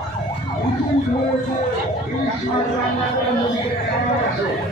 국민ively, from God with heaven to it